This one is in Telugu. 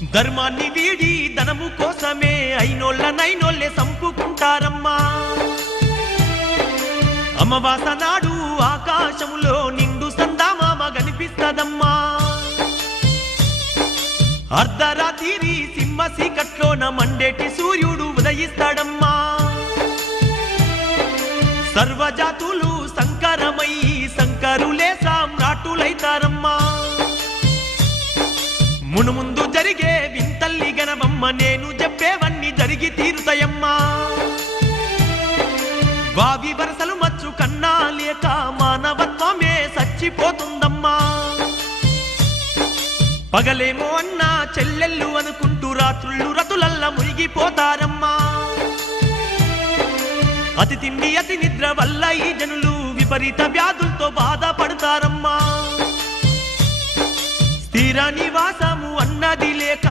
ధర్మాన్ని వీడి ధనము కోసమే అయినోళ్ళనైనోళ్ళే సంపుకుంటారమ్మా అమావాస నాడు ఆకాశములో నిండు సందామామ కనిపిస్తదమ్మా అర్ధరాత్రి సింహ సీకట్లోన మండేటి సూర్యుడు ఉదయిస్తాడమ్మా సర్వజాతులు సంకరమై శంకరులే సామ్రాటులైతారమ్మా మునుముందు జరిగే వింతల్లి గనవమ్మ నేను చెప్పేవన్నీ జరిగి తీరుతాయమ్మా వావి వరసలు మచ్చు కన్నా లేక మానవత్వమే చచ్చిపోతుందమ్మా పగలేమో అన్నా చెల్లెళ్ళు అనుకుంటూ రాత్రుళ్ళు రతులల్లా మునిగిపోతారమ్మా అతి తిండి అతి నిద్ర వల్ల ఈ జనులు విపరీత వ్యాధులతో బాధపడతారమ్మా స్థిర నివాసము అన్నది లేక